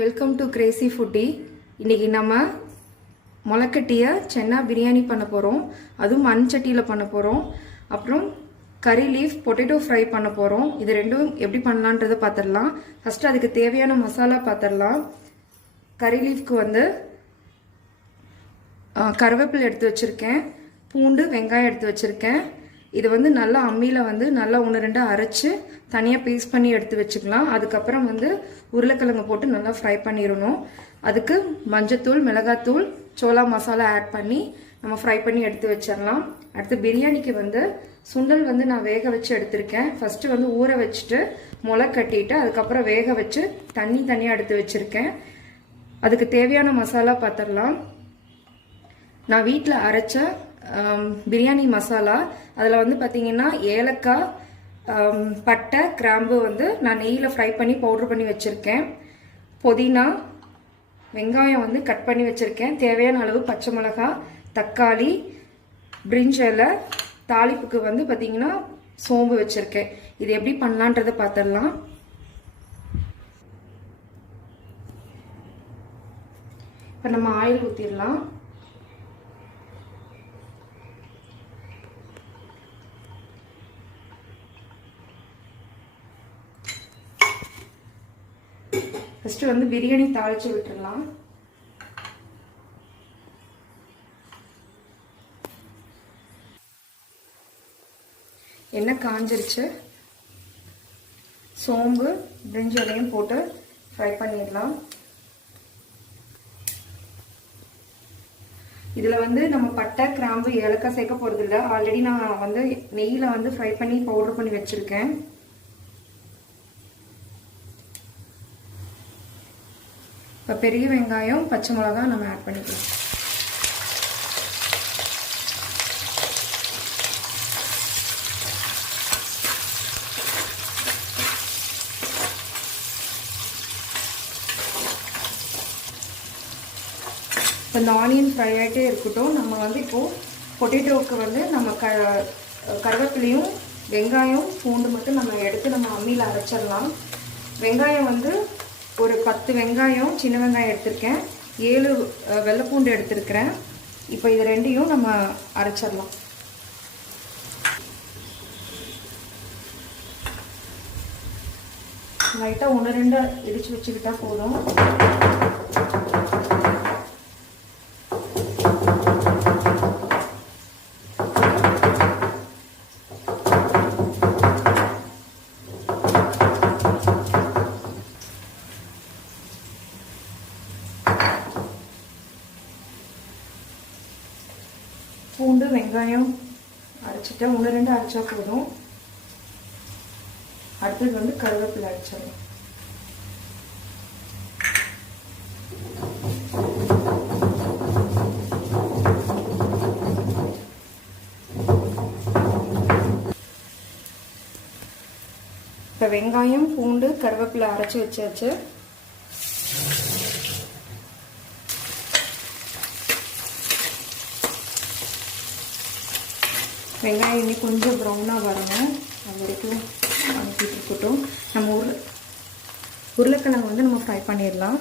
Welcome to Crazy foodie. இன்றைக்கி நம்ம முளைக்கட்டிய சென்னா பிரியாணி பண்ண போகிறோம். அதுவும் மண்சட்டியில் பண்ண போகிறோம். அப்புறம் கறி லீஃப் பொட்டேட்டோ ஃப்ரை பண்ண போகிறோம். இது ரெண்டும் எப்படி பண்ணலான்றதை பார்த்துடலாம். ஃபஸ்ட்டு அதுக்கு தேவையான மசாலா பார்த்துடலாம். கறி லீஃப்க்கு வந்து கருவேப்பிலை எடுத்து வச்சுருக்கேன், பூண்டு வெங்காயம் எடுத்து வச்சுருக்கேன். இது வந்து நல்லா அம்மியில் வந்து நல்லா 1-2 அரைச்சி தனியாக பீஸ் பண்ணி எடுத்து வச்சுக்கலாம். அதுக்கப்புறம் வந்து உருளைக்கிழங்கு போட்டு நல்லா ஃப்ரை பண்ணிடணும். அதுக்கு மஞ்சத்தூள், மிளகாத்தூள், சோளா மசாலா ஆட் பண்ணி நம்ம ஃப்ரை பண்ணி எடுத்து வச்சிடலாம். அடுத்து பிரியாணிக்கு வந்து சுண்டல் வந்து நான் வேக வச்சு எடுத்திருக்கேன். ஃபஸ்ட்டு வந்து ஊற வச்சுட்டு முளை கட்டிட்டு அதுக்கப்புறம் வேக வச்சு தனியாக எடுத்து வச்சுருக்கேன். அதுக்கு தேவையான மசாலா பார்த்துடலாம். நான் வீட்டில் அரைச்ச பிரியாணி மசாலா, அதில் வந்து பார்த்திங்கன்னா ஏலக்காய், பட்டை, கிராம்பு வந்து நான் நெய்யில் ஃப்ரை பண்ணி பவுட்ரு பண்ணி வச்சுருக்கேன். புதினா, வெங்காயம் வந்து கட் பண்ணி வச்சுருக்கேன். தேவையான அளவு பச்சை மிளகாய், தக்காளி, பிரிஞ்சி இலை, தாளிப்புக்கு வந்து பார்த்திங்கன்னா சோம்பு வச்சுருக்கேன். இது எப்படி பண்ணலான்றதை பார்த்துடலாம். இப்போ நம்ம ஆயில் ஊற்றிடலாம். ஃபஸ்ட்டு வந்து பிரியாணி தாளித்து விட்டுடலாம். எண்ணெய் காஞ்சிருச்சு. சோம்பு பிரிஞ்சி இலையும் போட்டு ஃப்ரை பண்ணிடலாம். இதில் வந்து நம்ம பட்டை, கிராம்பு, ஏலக்காய் சேர்க்க போகிறதில்ல. ஆல்ரெடி நான் வந்து நெய்யில் வந்து ஃப்ரை பண்ணி பவுடர் பண்ணி வச்சுருக்கேன். இப்போ பெரிய வெங்காயம், பச்சை மிளகாய் நம்ம ஆட் பண்ணிக்கலாம். இப்போ இந்த ஆனியன் ஃப்ரை ஆகிட்டே இருக்கட்டும். நம்ம வந்து இப்போது பொட்டேட்டோவுக்கு வந்து நம்ம கருவேப்பிலையும் வெங்காயம், பூண்டு மட்டும் நம்ம எடுத்து நம்ம அம்மியில் அரைச்சிடலாம். வெங்காயம் வந்து ஒரு 10 வெங்காயம், சின்ன வெங்காயம் எடுத்திருக்கேன். 7 வெள்ளைப்பூண்டு எடுத்திருக்கிறேன். இப்போ இது ரெண்டையும் நம்ம அரைச்சிடலாம். லைட்டாக 1-2 இடித்து வச்சுக்கிட்டா போதும். பூண்டு வெங்காயம் அரைச்சிட்டேன். 1-2 அரைச்சா போதும். அடுத்தது வந்து கருவேப்பிலை அரைச்சிடலாம். இப்போ வெங்காயம், பூண்டு, கருவேப்பிலை அரைச்சி வச்சாச்சு. வெங்காயம் இன்னும் கொஞ்சம் ப்ரௌனாக வரணும். அது வரைக்கும் அனுப்பிட்டு இருக்கட்டும். நம்ம உருளைக்கிழங்கு வந்து நம்ம ஃப்ரை பண்ணிடலாம்.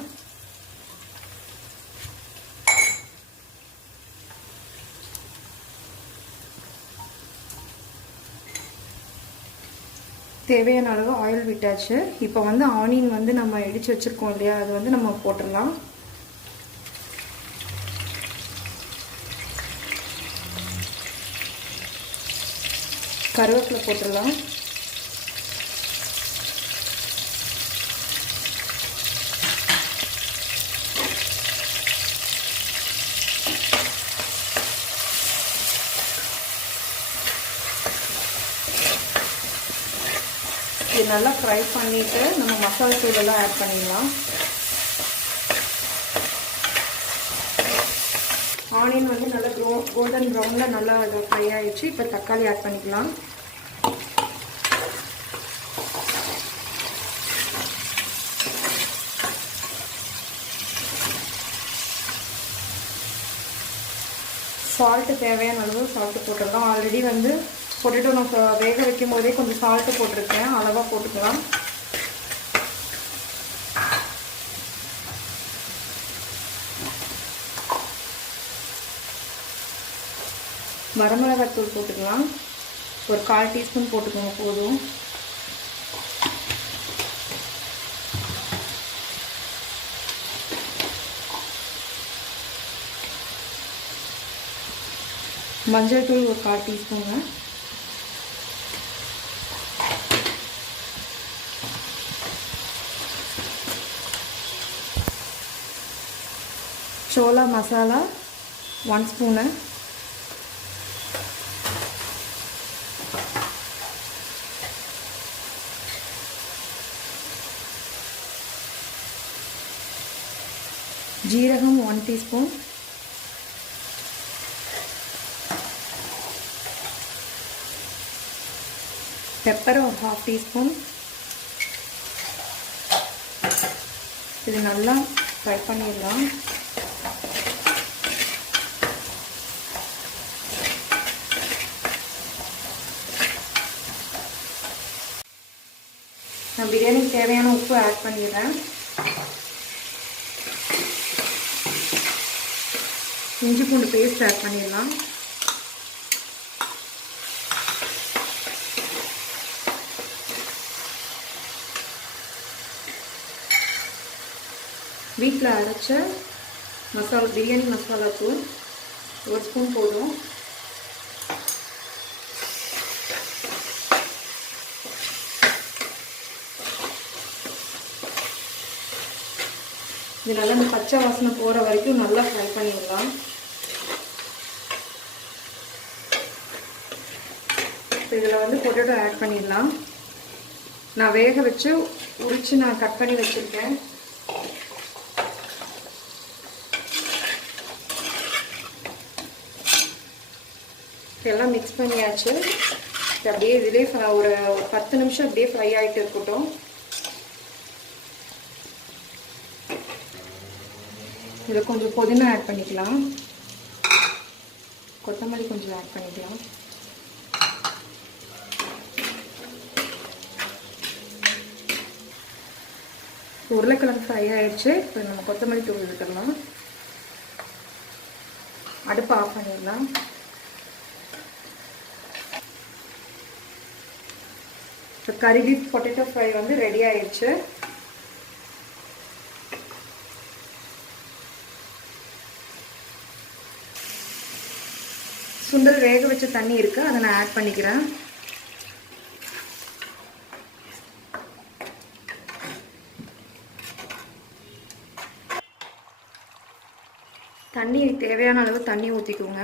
தேவையான அளவு ஆயில் விட்டாச்சு. இப்போ வந்து ஆனியன் வந்து நம்ம இடித்து வச்சுருக்கோம் இல்லையா, அது வந்து நம்ம போட்டுடலாம். கருவேப்பிலை போட்டுடலாம். இது நல்லா ஃப்ரை பண்ணிவிட்டு நம்ம மசாலா தூளெல்லாம் ஆட் பண்ணிடலாம். ஆனியன் வந்து நல்லா கோல்டன் ப்ரௌனில் நல்லா ஃப்ரை ஆகிடுச்சு. இப்போ தக்காளி ஆட் பண்ணிக்கலாம். சால்ட்டு தேவையான அளவு சால்ட்டு போட்டுடலாம். ஆல்ரெடி வந்து பொட்டேட்டோ நான் வேக வைக்கும் போதே கொஞ்சம் சால்ட்டு போட்டிருக்கேன். அளவாக போட்டுக்கலாம். வரமிளகாத்தூள் போட்டுக்கலாம். ஒரு 1/4 டீஸ்பூன் போட்டுக்கோங்க போதும். மஞ்சள் தூள் ஒரு 1/4 டீஸ்பூனுங்க. சோளா மசாலா 1 ஸ்பூனு. ஜீரகம் 1 டீஸ்பூன். பெப்பர் ஒரு 1/2 டீஸ்பூன். இது நல்லா ஃப்ரை பண்ணிடலாம். நான் பிரியாணிக்கு தேவையான உப்பு ஆட் பண்ணிடுறேன். இஞ்சி பூண்டு பேஸ்ட் ஆட் பண்ணிடலாம். வீட்டில் அரைச்ச மசாலா பிரியாணி மசாலா தூள் 1 ஸ்பூன் போதும். இது நல்லா இந்த பச்சை வாசனை போகிற வரைக்கும் நல்லா ஃப்ரை பண்ணிடலாம். இதில் வந்து பொட்டேட்டோ ஆட் பண்ணிடலாம். நான் வேக வச்சு உரித்து நான் கட் பண்ணி வச்சுருக்கேன். எல்லாம் மிக்ஸ் பண்ணியாச்சு. அப்படியே இதிலே ஒரு 10 நிமிஷம் அப்படியே ஃப்ரை ஆகிட்டு இருக்கட்டும். இதில் கொஞ்சம் புதினா ஆட் பண்ணிக்கலாம். கொத்தமல்லி கொஞ்சம் ஆட் பண்ணிக்கலாம். உருளைக்கிழங்கு ஃப்ரை ஆயிடுச்சு. இப்போ நம்ம கொத்தமல்லி தூள் எடுத்துடலாம். அடுப்பை ஆஃப் பண்ணிடலாம். இப்போ கறி லீஃப் பொட்டேட்டோ ஃப்ரை வந்து ரெடி ஆயிடுச்சு. சுண்டல் வேக வச்ச தண்ணி இருக்கு, அதை நான் ஆட் பண்ணிக்கிறேன். தண்ணி தேவையான அளவு தண்ணி ஊற்றிக்கோங்க.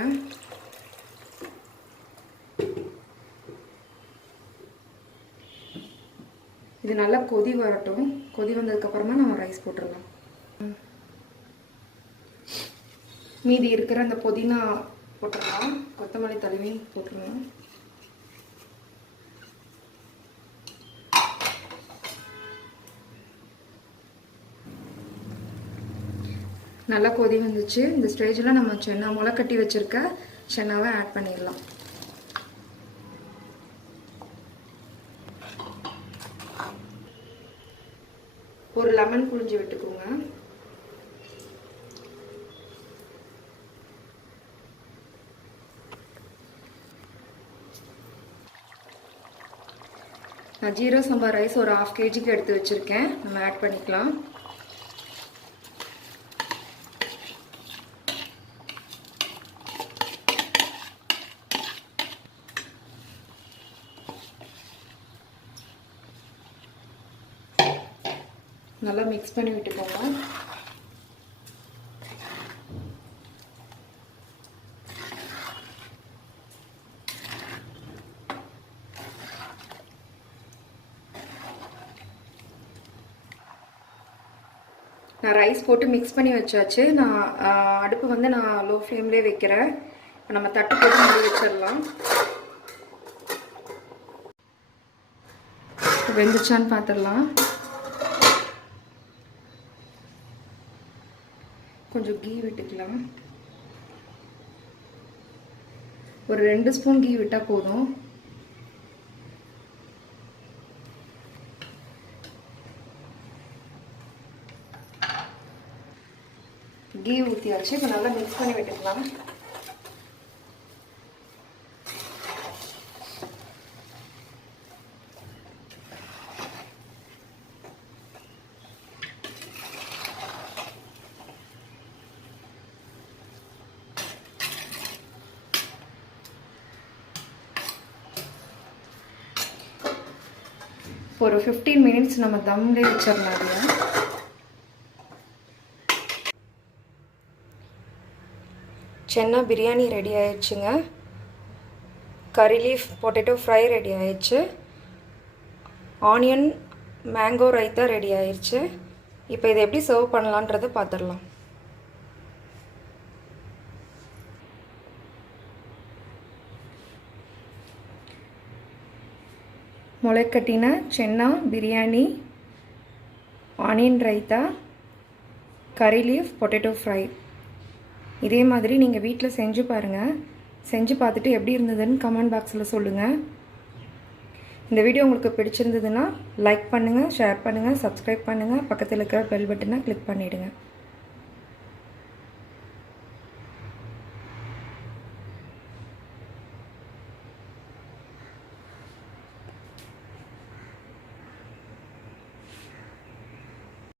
இது நல்லா கொதி வரட்டும். கொதி வந்ததுக்கப்புறமா நம்ம ரைஸ் போட்டுடலாம். மீதி இருக்கிற அந்த புதினா போட்டுடலாம். கொத்தமல்லி தழுவி போட்டுடலாம். நல்லா கொதி வந்துச்சு. இந்த ஸ்டேஜில் நம்ம சென்னா முளை கட்டி வச்சுருக்க சென்னாவை ஆட் பண்ணிடலாம். ஒரு லெமன் புழிஞ்சு விட்டுக்கோங்க. நான் ஜீரோ சம்பா ரைஸ் ஒரு 1/2 kgக்கு எடுத்து வச்சுருக்கேன். நம்ம ஆட் பண்ணிக்கலாம். நல்லா மிக்ஸ் பண்ணி விட்டுக்கோங்க. நான் ரைஸ் போட்டு மிக்ஸ் பண்ணி வச்சாச்சு. நான் அடுப்பு வந்து நான் லோ ஃப்ளேம்லேயே வைக்கிறேன். நம்ம தட்டு போட்டு மூடி வச்சிடலாம். வெந்துச்சான்னு பார்த்துடலாம். கொஞ்சம் கீ விட்டுக்கலாம். ஒரு 2 ஸ்பூன் கீ விட்டால் போதும். கீ ஊற்றியாச்சு. இப்போ நல்லா மிக்ஸ் பண்ணி விட்டுக்கலாம். ஒரு 15 மினிட்ஸ் நம்ம தம்லே வச்சிடலாம். சென்னா பிரியாணி ரெடி ஆயிடுச்சுங்க. Curry leaf potato fry ready ஆயிடுச்சு. ஆனியன் மேங்கோ ரைத்தா ரெடி ஆயிடுச்சு. இப்போ இதை எப்படி சர்வ் பண்ணலான்றதை பார்த்துடலாம். முளைக்கட்டின chana biryani, onion raita, curry leaf potato fry. இதே மாதிரி நீங்கள் வீட்டில் செஞ்சு பாருங்கள். செஞ்சு பார்த்துட்டு எப்படி இருந்ததுன்னு கமெண்ட் பாக்ஸில் சொல்லுங்கள். இந்த வீடியோ உங்களுக்கு பிடிச்சிருந்ததுன்னா லைக் பண்ணுங்கள், ஷேர் பண்ணுங்கள், சப்ஸ்கிரைப் பண்ணுங்கள், பக்கத்தில் இருக்கிற பெல் பட்டனை கிளிக் பண்ணிவிடுங்க.